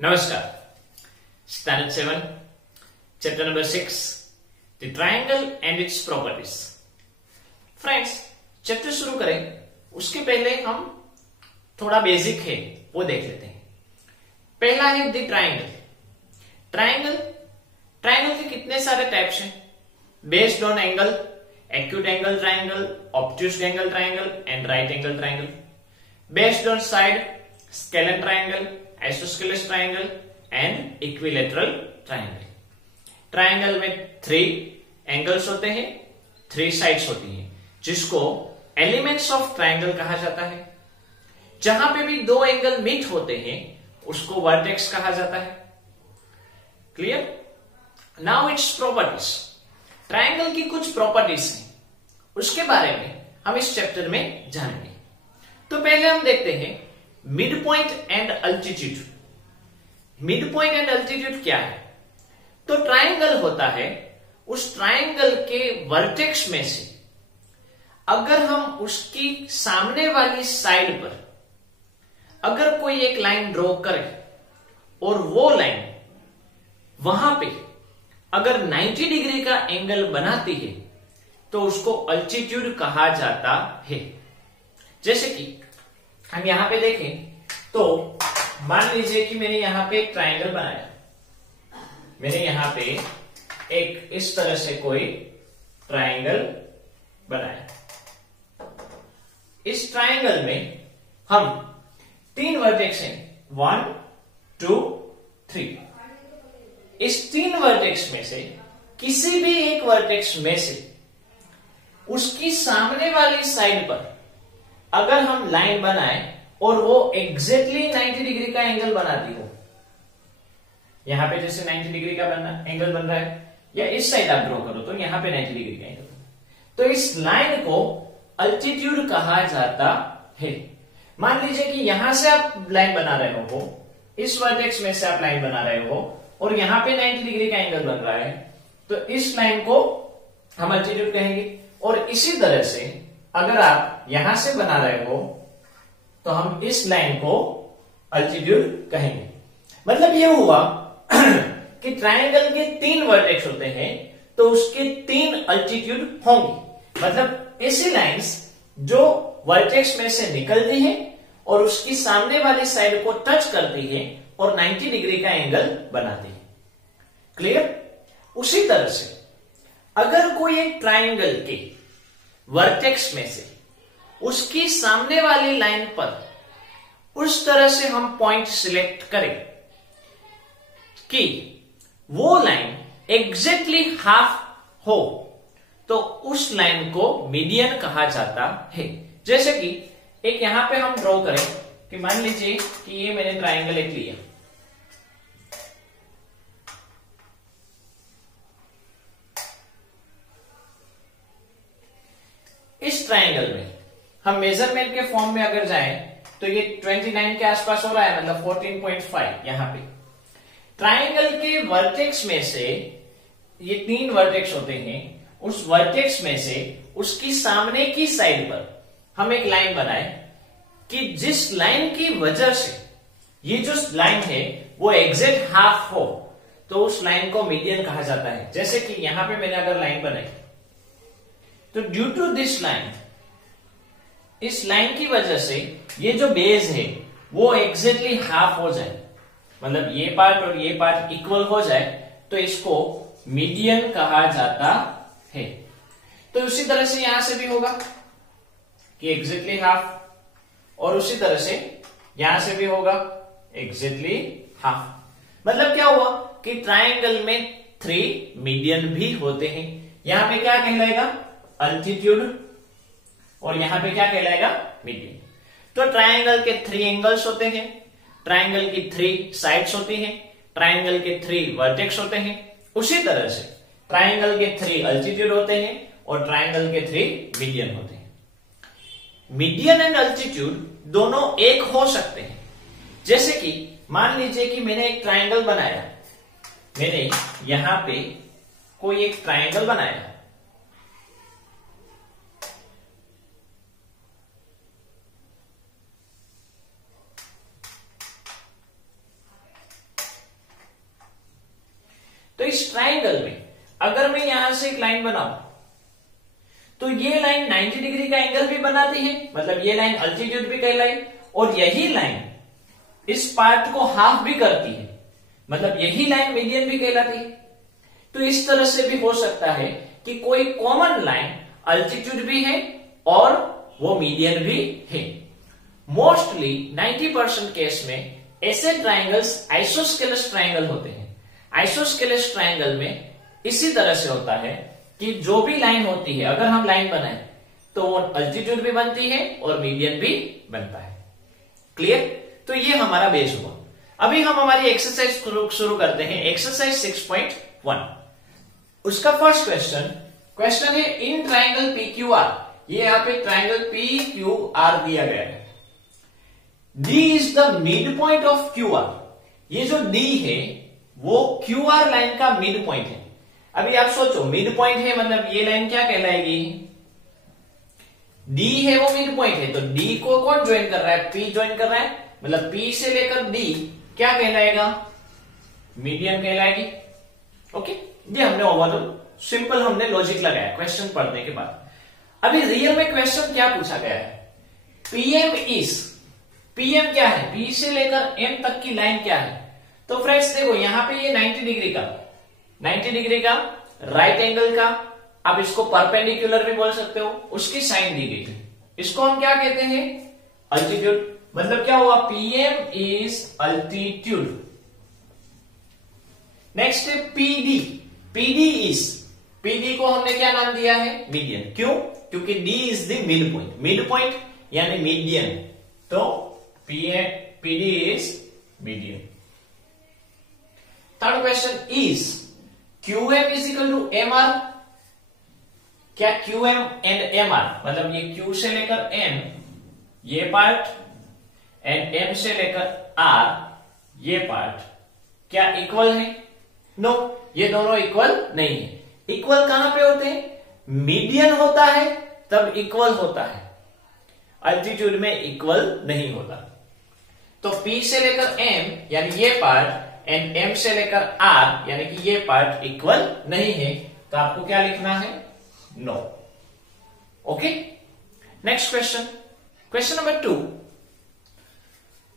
नमस्कार। Standard 7 chapter number 6 the triangle and its properties. Friends, chapter शुरू करें उसके पहले हम थोड़ा बेसिक है वो देख लेते हैं। पहला है द ट्रायंगल। ट्रायंगल के कितने सारे टाइप्स हैं? Based on angle, acute angle triangle, obtuse angle triangle and right angle triangle. Based on side, scalene triangle, isosceles triangle and equilateral triangle. Triangle में 3 एंगल्स होते हैं, 3 साइड्स होती हैं, जिसको एलिमेंट्स ऑफ ट्रायंगल कहा जाता है। जहां पे भी 2 एंगल मीट होते हैं उसको वर्टेक्स कहा जाता है। Clear? Now its properties. Triangle की कुछ प्रॉपर्टीज हैं, उसके बारे में हम इस चैप्टर में जानेंगे। तो पहले हम देखते हैं mid point and altitude. Mid point and altitude क्या है? तो ट्रायंगल होता है, उस ट्रायंगल के वर्टेक्स में से अगर हम उसकी सामने वाली साइड पर अगर कोई एक लाइन ड्रॉ करें और वो लाइन वहां पे अगर 90 डिग्री का एंगल बनाती है तो उसको अल्टीट्यूड कहा जाता है। जैसे कि हम यहां पे देखें तो मान लीजिए कि मैंने यहां पे एक ट्रायंगल बनाया। मैंने यहां पे एक इस तरह से कोई ट्रायंगल बनाया। इस ट्रायंगल में हम 3 वर्टेक्स हैं, 1 2 3। इस 3 वर्टेक्स में से किसी भी एक वर्टेक्स में से उसकी सामने वाली साइड पर अगर हम लाइन बनाए और वो एग्जैक्टली 90 डिग्री का एंगल बनाती हो, यहां पे जैसे 90 डिग्री का एंगल बन रहा है, या इस साइड आप ड्रॉ करो तो यहां पे 90 डिग्री का एंगल, तो इस लाइन को अल्टीट्यूड कहा जाता है। मान लीजिए कि यहां से आप लाइन बना रहे हो, इस वर्टेक्स में से आप लाइन बना रहे हो और यहां पे 90 डिग्री का एंगल बन रहा है, तो इस लाइन को हम अल्टीट्यूड कहेंगे। और इसी तरह से अगर आप यहां से बना रहे हो तो हम इस लाइन को अल्टीट्यूड कहेंगे। मतलब ये हुआ कि ट्रायंगल के 3 वर्टेक्स होते हैं तो उसके 3 अल्टीट्यूड होंगे। मतलब ऐसी लाइंस जो वर्टेक्स में से निकलती है और उसकी सामने वाली साइड को टच करती है और 90 डिग्री का एंगल बनाती है। क्लियर? उसी तरह से अगर कोई एक ट्रायंगल के वर्टेक्स में से उसकी सामने वाली लाइन पर उस तरह से हम पॉइंट सिलेक्ट करें कि वो लाइन एग्जैक्टली हाफ हो, तो उस लाइन को मीडियन कहा जाता है। जैसे कि एक यहां पे हम ड्रॉ करें कि मान लीजिए कि ये मैंने ट्रायंगल एक लिया, इस ट्रायंगल में हम मेजरमेंट के फॉर्म में अगर जाएं तो ये 29 के आसपास हो रहा है, मतलब 14.5। यहां पे ट्रायंगल के वर्टेक्स में से ये 3 वर्टेक्स होते हैं, उस वर्टेक्स में से उसकी सामने की साइड पर हम एक लाइन बनाए कि जिस लाइन की वजह से ये जो लाइन है वो एग्जैक्ट हाफ हो, तो उस लाइन को मीडियन कहा जाता है। जैसे कि यहां पे मैंने अगर लाइन बनाई तो ड्यू टू दिस लाइन, इस लाइन की वजह से ये जो बेस है वो एग्जैक्टली हाफ हो जाए, मतलब ये पार्ट और ये पार्ट इक्वल हो जाए, तो इसको मीडियन कहा जाता है। तो उसी तरह से यहां से भी होगा कि एग्जैक्टली हाफ, और उसी तरह से यहां से भी होगा एग्जैक्टली हाफ। मतलब क्या हुआ कि ट्रायंगल में 3 मीडियन भी होते हैं। यहां पे क्या कहलाएगा? अल्टीट्यूड, और यहां पे क्या कहलाएगा? मीडियन। तो ट्रायंगल के 3 एंगल्स होते हैं, ट्रायंगल की 3 साइड्स होती हैं, ट्रायंगल के 3 वर्टेक्स होते हैं। उसी तरह से ट्रायंगल के 3 अल्टीट्यूड होते हैं और ट्रायंगल के 3 मीडियन होते हैं। मीडियन एंड अल्टीट्यूड दोनों एक हो सकते हैं। जैसे कि मान लीजिए कि मैंने एक ट्रायंगल बनाया, मैंने यहां पे कोई एक ट्रायंगल बनाया, इस ट्राइंगल में अगर मैं यहां से एक लाइन बनाऊं तो ये लाइन 90 डिग्री का एंगल भी बनाती है, मतलब ये लाइन अल्टीट्यूड भी कहलाई, और यही लाइन इस पार्ट को हाफ भी करती है, मतलब यही लाइन मीडियन भी कहलाती है। तो इस तरह से भी हो सकता है कि कोई कॉमन लाइन अल्टीट्यूड भी है और वो मीडियन भी है। मोस्टली 90% केस में ऐसे ट्राइंगल्स आइसोस्केलस ट्राइंगल होते हैं। आइसोस्केलस ट्राइंगल में इसी तरह से होता है कि जो भी लाइन होती है, अगर हम लाइन बनाए तो वो अल्टीट्यूड भी बनती है और मीडियन भी बनता है। क्लियर? तो ये हमारा बेस हुआ। अभी हम हमारी एक्सरसाइज शुरू करते हैं। एक्सरसाइज 6.1, उसका फर्स्ट क्वेश्चन है इन ट्राइंगल PQR, ये यहां पे ट्राइंगल PQR दिया गया है। D is the mid point of QR, ये जो D है वो QR लाइन का मिड पॉइंट है। अभी आप सोचो, मिड पॉइंट है मतलब ये लाइन क्या कहलाएगी? D है वो मिड पॉइंट है, तो D को कौन ज्वाइन कर रहा है? P ज्वाइन कर रहा है, मतलब P से लेकर D क्या कहलाएगा? मीडियन कहलाएगी। ओके, ये हमने ओवरऑल सिंपल हमने लॉजिक लगाया क्वेश्चन पढ़ने के बाद। अभी रियल में क्वेश्चन क्या पूछा गया है? PM क्या है? P से लेकर M तक की लाइन क्या है? तो फ्रेंड्स देखो, यहां पे ये 90 डिग्री का राइट एंगल का, आप इसको परपेंडिकुलर भी बोल सकते हो, उसकी साइन दी गई है। इसको हम क्या कहते हैं? अल्टीट्यूड। मतलब क्या हुआ? PM is altitude. नेक्स्ट है PD को हमने क्या नाम दिया है? मीडियन। क्यों? क्योंकि D is the mid point यानी मीडियन, तो PD is median. Third question is QM is equal to MR। क्या QM एंड MR, मतलब ये Q से लेकर M ये पार्ट एंड M से लेकर R ये पार्ट क्या इक्वल है? नो, ये दोनों इक्वल नहीं है। इक्वल कहां पे होते हैं? मीडियन होता है तब इक्वल होता है, अल्टीट्यूड में इक्वल नहीं होता। तो P से लेकर M यानी ये पार्ट एंड M से लेकर R यानी कि ये पार्ट इक्वल नहीं है, तो आपको क्या लिखना है? No. Okay, next question number 2,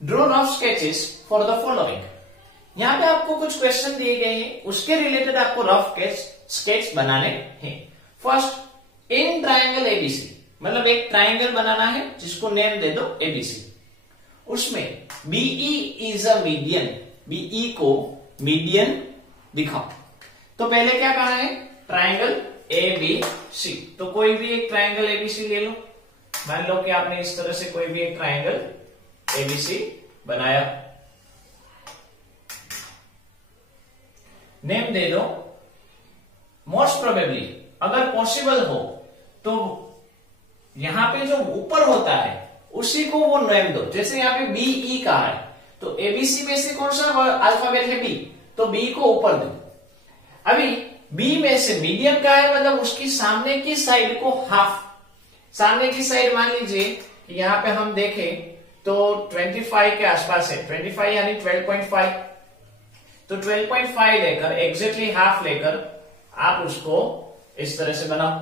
draw rough sketches for the following. यहां पे आपको कुछ क्वेश्चन दिए गए हैं, उसके रिलेटेड आपको रफ स्केच बनाने हैं। फर्स्ट, इन ट्राइंगल ABC, मतलब एक ट्राइंगल बनाना है जिसको नेम दे दो ABC। उसमें BE is a median, BE को मीडियन दिखाओ। तो पहले क्या कहा है? Triangle ABC। तो कोई भी एक ट्राइंगल ABC ले लो। मान लो कि आपने इस तरह से कोई भी एक ट्राइंगल ABC बनाया, नेम दे दो। मोस्ट प्रोबेबली अगर पॉसिबल हो तो यहां पे जो ऊपर होता है उसी को वो नेम दो। जैसे यहां पे BE कहा है, तो ABC में से कौन सा अल्फाबेट है? B, तो B को ऊपर दो। अभी B में से मीडियन का है, मतलब उसकी सामने की साइड को हाफ, सामने की साइड मान लीजिए कि यहां पे हम देखें तो 25 के आसपास है, 25 यानी 12.5, तो 12.5 लेकर एग्जैक्टली हाफ लेकर आप उसको इस तरह से बनाओ।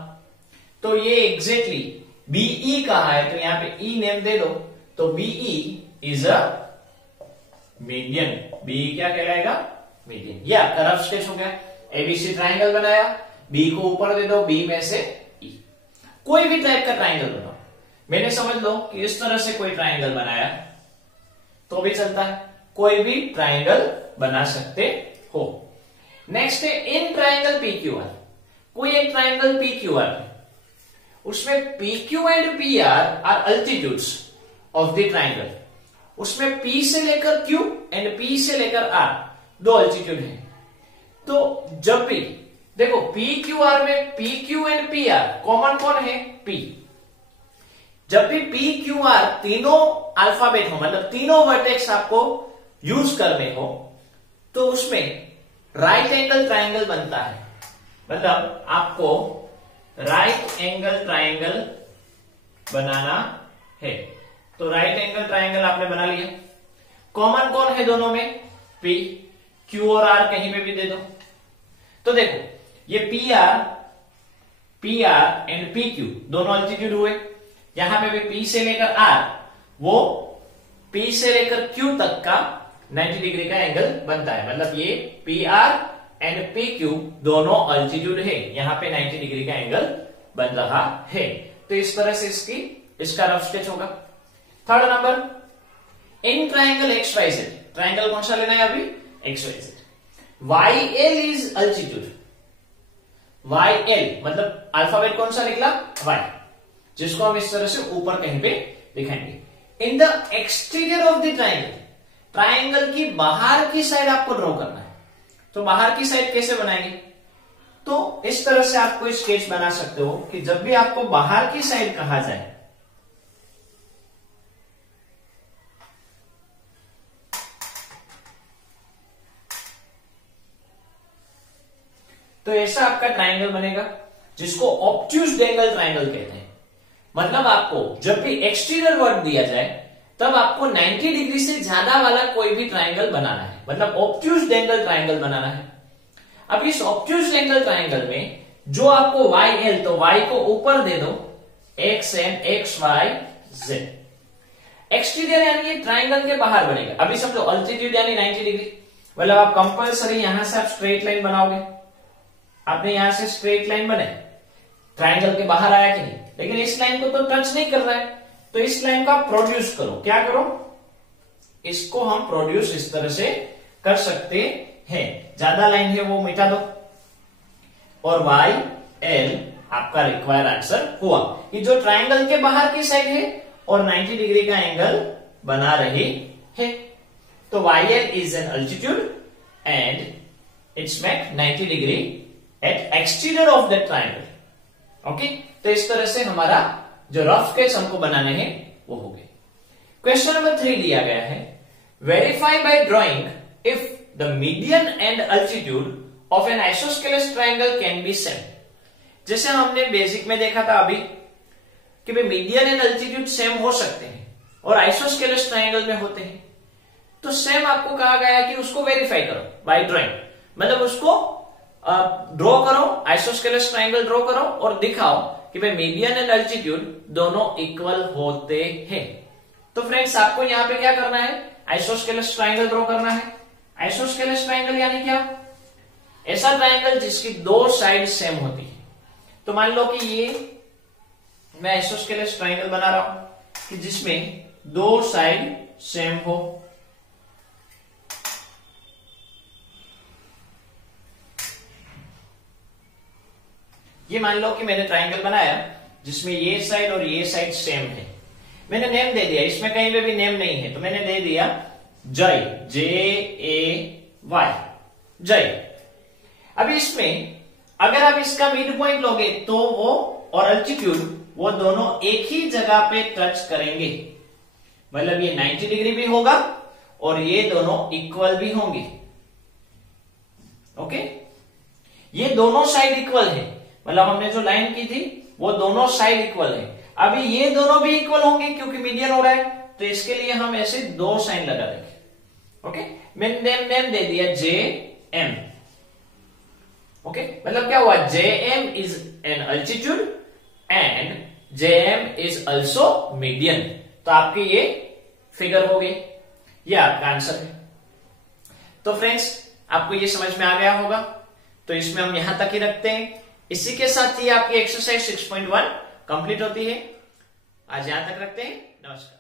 तो ये एग्जैक्टली BE कहा है, तो यहां पे E नेम दे दो, तो BE is a median. BE क्या कहलाएगा? मीडियन। ये आपका रफ स्केच हो गया। ABC ट्राइंगल बनाया, B को ऊपर दे दो, B में से E। कोई भी टाइप का ट्राइंगल बनाओ, मैंने समझ लो कि इस तरह से कोई ट्राइंगल बनाया तो भी चलता है, कोई भी ट्राइंगल बना सकते हो। नेक्स्ट है इन ट्राइंगल PQR, कोई एक ट्राइंगल PQR है, उसमें PQ and PR are altitudes of the triangle. उसमें P से लेकर Q एंड P से लेकर R दो अल्टीट्यूड है। तो जब भी देखो PQR में PQ एंड PR कॉमन कौन है? P। जब भी PQR तीनों अल्फाबेट हो, मतलब तीनों वर्टेक्स आपको यूज करने हो, तो उसमें राइट एंगल ट्राइंगल बनता है। मतलब आपको राइट एंगल ट्राइंगल बनाना है। तो राइट एंगल ट्राइंगल आपने बना लिया। कॉमन कौन है दोनों में? P, Q और R कहीं पे भी दे दो। तो देखो ये P R and P Q दोनों अल्टीट्यूड हुए। यहां पे भी पी से लेकर आर वो पी से लेकर क्यू तक का 90 डिग्री का एंगल बनता है। मतलब ये P R and P Q दोनों अल्टीट्यूड है, यहां पे 90 डिग्री का एंगल बन रहा है। तो इस तरह से इसका रफ स्केच होगा। Third number, in triangle X Y Z, triangle कौन सा लेना है अभी, X Y Z, Y L is altitude, Y L मतलब अल्फाबेट कौन सा निकला, वाई, जिसको हम इस तरह से ऊपर कहीं पे दिखाएंगे। In the exterior of the triangle, triangle की बाहर की साइड आपको ड्रॉ करना है। तो बाहर की साइड कैसे बनाएंगे, तो इस तरह से आप कोई स्केच बना सकते हो कि जब भी आपको बाहर की साइड कहा जाए तो ऐसा आपका ट्राइंगल बनेगा, जिसको ऑब्ट्यूज एंगल ट्राइंगल कहते हैं। मतलब आपको जब भी एक्सटीरियर वर्क दिया जाए तब आपको 90 डिग्री से ज्यादा वाला कोई भी ट्राइंगल बनाना है, मतलब ऑब्ट्यूज एंगल ट्राइंगल बनाना है। अब इस ऑब्ट्यूज एंगल ट्राइंगल में जो आपको वाई एल, तो वाई को ऊपर दे दो, X and X Y Z. Exterior यानी ये ट्राइंगल के बाहर बनेगा। अभी समझो अल्टीट्यूड यानी 90 डिग्री, मतलब आप कंपल्सरी यहां से आप स्ट्रेट लाइन बनाओगे। आपने यहां से स्ट्रेट लाइन बनाई, ट्राइंगल के बाहर आया कि नहीं, लेकिन इस लाइन को तो टच नहीं कर रहा है, तो इस लाइन को आप प्रोड्यूस करो। क्या करो, इसको हम प्रोड्यूस इस तरह से कर सकते हैं। ज्यादा लाइन है वो मिटा दो, और वाई एल आपका रिक्वायर्ड आंसर हुआ। ये जो ट्राइंगल के बाहर की साइड है और 90 डिग्री का एंगल बना रही है। तो Y L is an altitude and it's make 90 degree at exterior of the triangle. Okay, तो इस तरह से हमारा जो रफ स्केच हमको बनाने हैं वो हो गए। क्वेश्चन नंबर 3 दिया गया है, verify by drawing if the median and altitude of an isosceles triangle can be same. जैसे हमने बेसिक में देखा था अभी कि भाई मीडियन एंड अल्टीट्यूड सेम हो सकते हैं और आइसोस्केलेस ट्राइंगल में होते हैं। तो सेम आपको कहा गया है कि उसको वेरीफाई करो बाय ड्रॉइंग, मतलब उसको ड्रॉ करो, आइसोस्केलेस ट्राइंगल ड्रॉ करो और दिखाओ कि भाई मीडियन एंड अल्टीट्यूड दोनों इक्वल होते हैं। तो फ्रेंड्स आपको यहां पे क्या करना है, आइसोस्केलेस ट्राइंगल ड्रॉ करना है। आइसोस्केलेस ट्राइंगल यानी क्या, ऐसा ट्राइंगल जिसकी दो साइड सेम होती है। तो मान लो कि ये मैं आइसोस्केलेस ट्राइंगल बना रहा हूं कि जिसमें दो साइड सेम हो। ये मान लो कि मैंने ट्राइंगल बनाया जिसमें ये साइड और ये साइड सेम है। मैंने नेम दे दिया, इसमें कहीं पे भी नेम नहीं है, तो मैंने दे दिया जय, JAY, जय। अब इसमें अगर आप इसका मिड पॉइंट लोगे तो वो और अल्टीट्यूड वो दोनों एक ही जगह पे टच करेंगे, मतलब ये 90 डिग्री भी होगा और ये दोनों इक्वल भी होंगे। ओके, ये दोनों साइड इक्वल है, मतलब हमने जो लाइन की थी वो दोनों साइड इक्वल है। अभी ये दोनों भी इक्वल होंगे क्योंकि मीडियन हो रहा है, तो इसके लिए हम ऐसे दो साइन लगा देंगे। ओके, मैंने नेम दे दिया JM। ओके, मतलब क्या हुआ, JM is an altitude and JM is also median. तो आपकी ये फिगर हो गई, ये आपका आंसर है। तो फ्रेंड्स आपको ये समझ में आ गया होगा, तो इसमें हम यहां तक ही रखते हैं। इसी के साथ ही आपकी एक्सरसाइज 6.1 कंप्लीट होती है। आज यहां तक रखते हैं। नमस्कार।